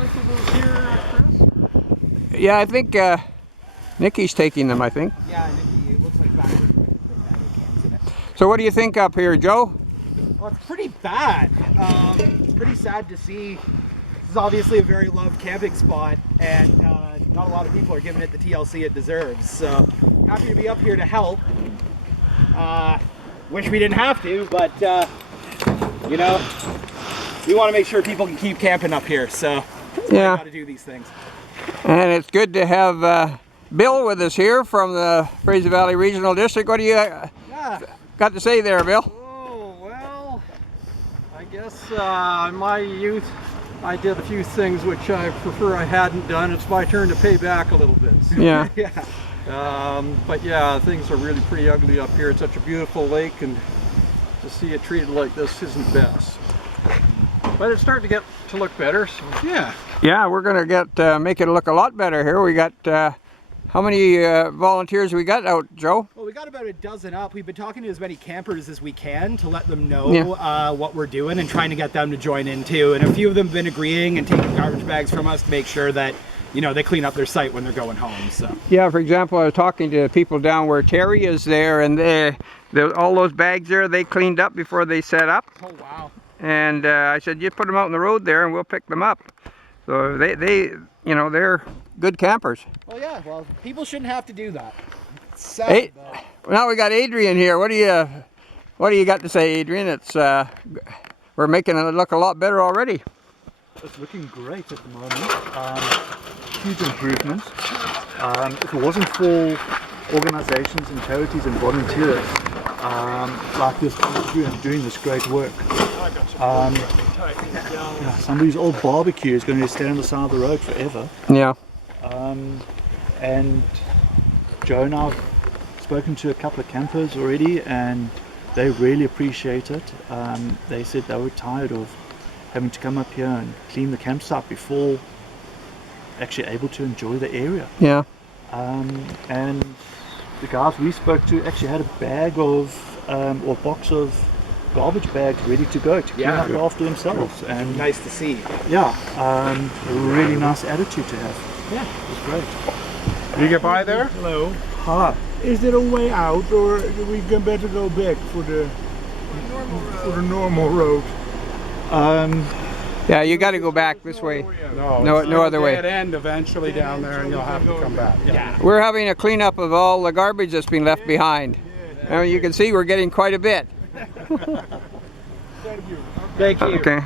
recycle those here, Chris? Yeah, I think Nikki's taking them, I think. Yeah, Nikki, it looks like backwards cans in it. So what do you think up here, Joe? Well, it's pretty bad. It's pretty sad to see. This is obviously a very loved camping spot, and not a lot of people are giving it the TLC it deserves. So happy to be up here to help. Wish we didn't have to, but you know, we want to make sure people can keep camping up here. So that's why we got to do these things. And it's good to have Bill with us here from the Fraser Valley Regional District. What do you got to say there, Bill? Oh, well, I guess in my youth I did a few things which I prefer I hadn't done. It's my turn to pay back a little bit. So, Yeah. But yeah, things are really pretty ugly up here. It's such a beautiful lake, and to see it treated like this isn't best. But it's starting to get to look better, so yeah. Yeah, we're going to get make it look a lot better here. We got, how many volunteers we got out, Joe? Well, we got about a dozen up. We've been talking to as many campers as we can to let them know what we're doing and trying to get them to join in too. And a few of them have been agreeing and taking garbage bags from us to make sure that, you know, they clean up their site when they're going home. So yeah, for example, I was talking to people down where Terry is there, and all those bags there, they cleaned up before they set up. Oh, wow. And I said, you put them out on the road there and we'll pick them up. So they you know, they're good campers. Well, yeah, well, people shouldn't have to do that. It's sad, though. Now we got Adrian here. What do you got to say, Adrian? It's we're making it look a lot better already. It's looking great at the moment. Huge improvement. If it wasn't for organizations and charities and volunteers like this coming through and doing this great work, somebody's old barbecue is going to stand on the side of the road forever. Yeah. And Joe and I have spoken to a couple of campers already, and they really appreciate it. They said they were tired of having to come up here and clean the campsite before actually able to enjoy the area. Yeah. And the guys we spoke to actually had a bag of or box of garbage bags ready to go to clean up after themselves. And Nice to see. yeah, a really nice attitude to have. Yeah. It was great. You get by there? Hello. Hi. Is there a way out, or do we better go back for the normal road? Yeah, you got to go back this way. No other way. Dead end eventually down there, and you'll have to come back. Yeah. We're having a cleanup of all the garbage that's been left behind. And you can see we're getting quite a bit. Thank you. Okay.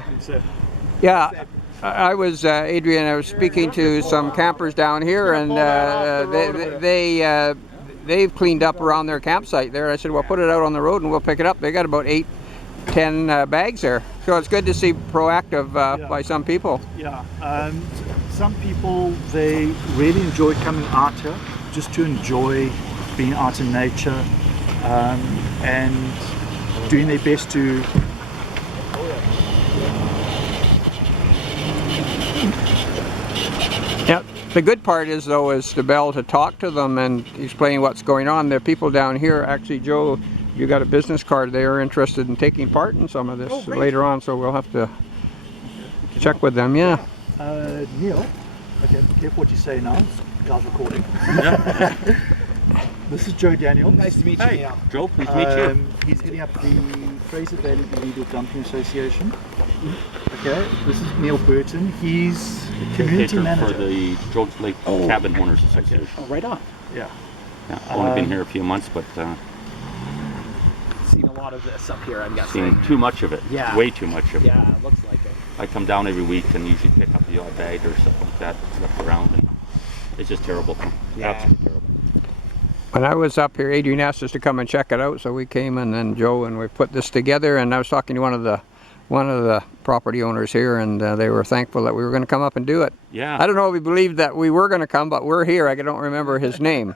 Yeah, I was Adrian. I was speaking to some campers down here, and they've cleaned up around their campsite there. I said, well, put it out on the road and we'll pick it up. They got about 8-10 bags there. So it's good to see proactive by some people. Yeah. Some people, they really enjoy coming out here just to enjoy being out in nature and doing their best to Yeah. The good part is, though, is to be able to talk to them and explain what's going on. The people down here, actually, Joe, you got a business card. They are interested in taking part in some of this later on, so we'll have to check with them. Yeah. Neil, okay, be careful what you say now. The guy's recording. This is Joe Daniels. Nice to meet you, Neil. Joe, please meet you. He's heading up the Fraser Valley Illegal Dumping Association. Okay, this is Neil Burton. He's a community manager for the George Lake Cabin Owners Association. Oh, right on. Yeah. Yeah, only been here a few months, but Seen a lot of this up here, I'm guessing. seen too much of it. Yeah. Way too much of it. Yeah, it looks like it. I come down every week and usually pick up the odd bag or stuff like that left around, and it's just terrible. Yeah. Absolutely terrible. When I was up here, Adrian asked us to come and check it out, so we came, and then Joe, and we put this together. And I was talking to one of the property owners here, and they were thankful that we were going to come up and do it. Yeah. I don't know if he believed that we were going to come, but we're here. I don't remember his name.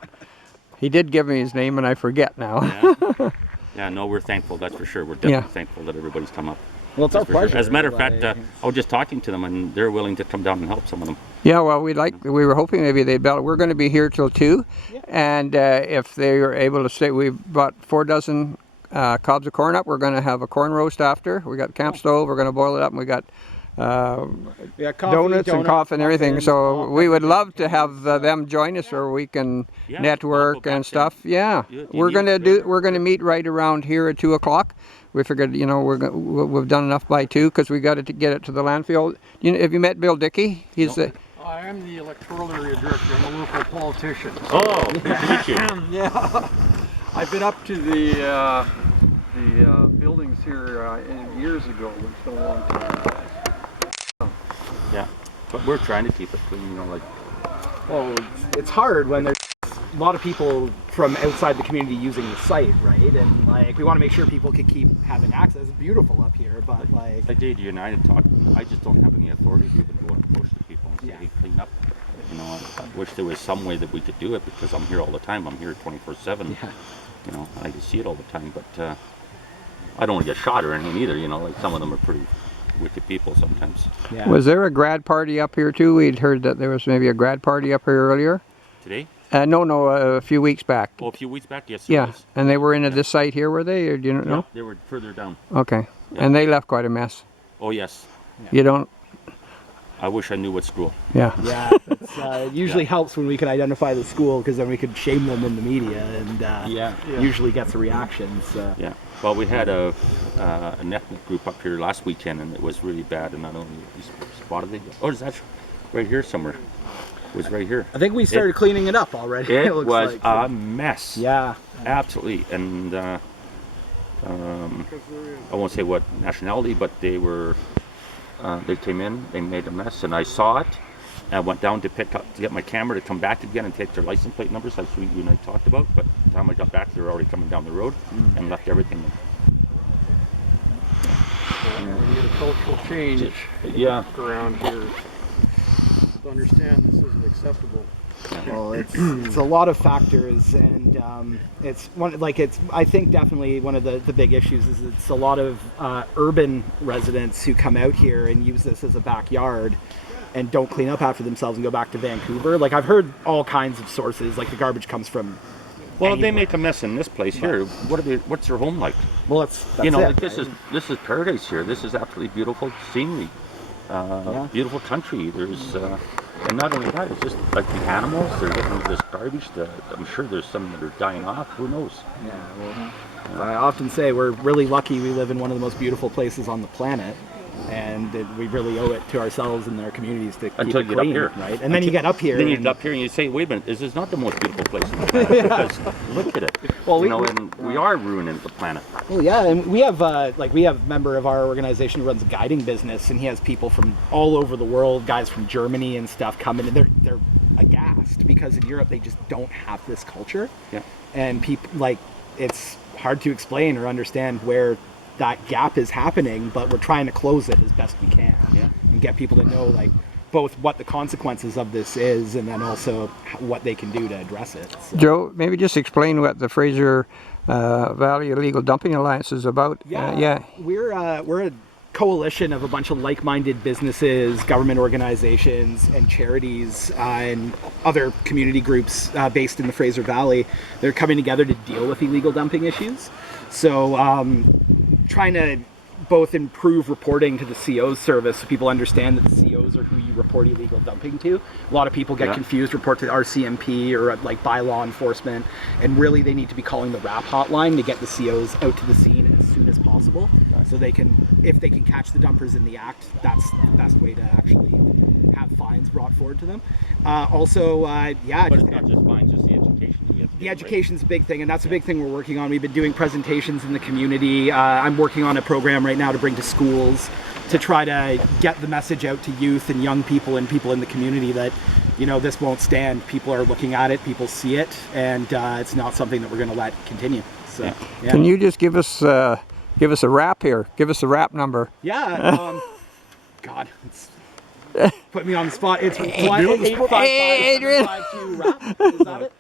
He did give me his name, and I forget now. Yeah. Yeah, no, we're thankful, that's for sure. We're definitely thankful that everybody's come up. Well, it's our That's for sure. pleasure. As a matter of fact, I was just talking to them, and they're willing to come down and help some of them. Yeah, well, we were hoping maybe they'd be. We're going to be here till 2, and if they are able to stay, we've bought 4 dozen cobs of corn up. We're going to have a corn roast after. We got camp stove. We're going to boil it up, and we got Yeah, donuts and coffee and everything. So all we kinds would of love to things, have them join us, or we can Yeah, I'll network go back and stuff. Yeah, You we're need gonna it, we're gonna meet right around here at 2 o'clock. We figured, you know, we've done enough by 2 because we got to get it to the landfill. You know, have you met Bill Dickey? He's the I am the electoral area director. I'm a local politician. Oh, nice to meet you. Yeah, I've been up to the buildings here years ago. It's been a long time. Yeah, but we're trying to keep it clean, you know, like. Well, it's hard when there's a lot of people from outside the community using the site, right? And like, we want to make sure people can keep having access. It's beautiful up here, but like, Like Dave United talked, I just don't have any authority to even go and approach the people and say, Yeah. hey, clean up. You know, I wish there was some way that we could do it because I'm here all the time. I'm here 24/7. Yeah. You know, I can see it all the time, but I don't want to get shot or anything either. You know, like some of them are pretty wicked people sometimes. yeah. Was there a grad party up here too? We'd heard that there was maybe a grad party up here earlier. Today? No, a few weeks back. Oh, a few weeks back, yes. There Yeah, was. and they were into this site here, were they, or do you Yeah, know? they were further down. Okay, Yeah. and they left quite a mess. Oh, yes. You don't? I wish I knew what school. Yeah. Yeah, it usually helps when we can identify the school because then we could shame them in the media and usually gets a reaction. So. Yeah. Well, we had an ethnic group up here last weekend, and it was really bad. And I don't know if you spotted it. Oh, it's actually right here somewhere. It was right here. I think we started cleaning it up already. It looks was like, a mess. Yeah. Absolutely. And I won't say what nationality, but they were. They came in, they made a mess, and I saw it. I went down to get my camera to come back again and take their license plate numbers. That's what you and I talked about. But by the time I got back, they were already coming down the road and left everything. We need a cultural change Yeah. around here to understand this isn't acceptable. Well, it's a lot of factors, and it's one I think definitely one of the big issues is it's a lot of urban residents who come out here and use this as a backyard and don't clean up after themselves and go back to Vancouver. Like, I've heard all kinds of sources, like the garbage comes from. Well, anywhere. they make a mess in this place here. What's their home like? Well, that's You know, it, like this is paradise here. This is absolutely beautiful scenery, beautiful country. There's and not only that, it's just like the animals. They're getting this garbage. I'm sure there's some that are dying off. Who knows? Yeah, well, I often say we're really lucky we live in one of the most beautiful places on the planet, and we really owe it to ourselves and our communities to Until keep you it get up clean, here. right? And then you get up here. Then you and- get up here and you say, wait a minute, this is not the most beautiful place on the planet. Because look at it. Well, You know, and we are ruining the planet. Well, yeah, and we have a member of our organization who runs a guiding business, and he has people from all over the world, guys from Germany and stuff, coming, and they're aghast because in Europe they just don't have this culture. Yeah. And people it's hard to explain or understand where that gap is happening, but we're trying to close it as best we can. Yeah. And get people to know both what the consequences of this is and then also what they can do to address it. So. Joe, maybe just explain what the Fraser Valley Illegal Dumping Alliance is about. We're a coalition of a bunch of like-minded businesses, government organizations, and charities and other community groups based in the Fraser Valley. They're coming together to deal with illegal dumping issues. So trying to both improve reporting to the CO's service so people understand that the COs are who you report illegal dumping to. A lot of people get confused, report to RCMP or like by law enforcement, and really they need to be calling the RAP hotline to get the COs out to the scene as soon as possible so they can, if they can catch the dumpers in the act, that's the best way to actually have fines brought forward to them. But it's not just fines, just the education. The education's a big thing, and that's a big thing we're working on. We've been doing presentations in the community. I'm working on a program right now to bring to schools to try to get the message out to youth and young people and people in the community that, this won't stand. People are looking at it, people see it, and it's not something that we're going to let continue. So, yeah. Can you just give us a rap here? Give us a rap number. Yeah. God, it's put me on the spot. It's 1-855-752 RAP. Is that it?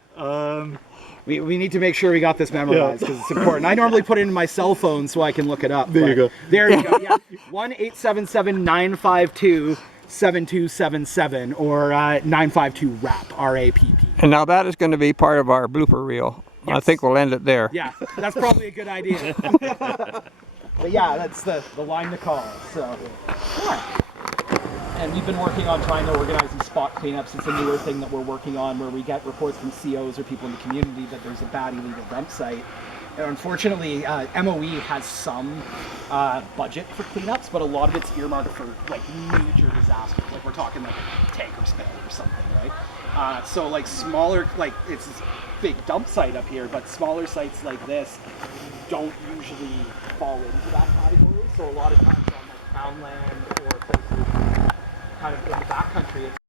We need to make sure we got this memorized because it's important. I normally put it in my cell phone so I can look it up. There you go. There you go. Yeah. 1-877-952-7277 or 952 RAP, R-A-P-P. And now that is going to be part of our blooper reel. Yes. I think we'll end it there. Yeah, that's probably a good idea. But yeah, that's the line to call. So, yeah. And we've been working on trying to organize these spot cleanups. It's a newer thing that we're working on where we get reports from COs or people in the community that there's a bad illegal dump site. And unfortunately, MOE has some budget for cleanups, but a lot of it's earmarked for like major disasters. Like we're talking like a tanker spill or something, right? So like smaller, like it's this big dump site up here, but smaller sites like this don't usually fall into that category. So a lot of times on like crown land or places kind of in the backcountry, it's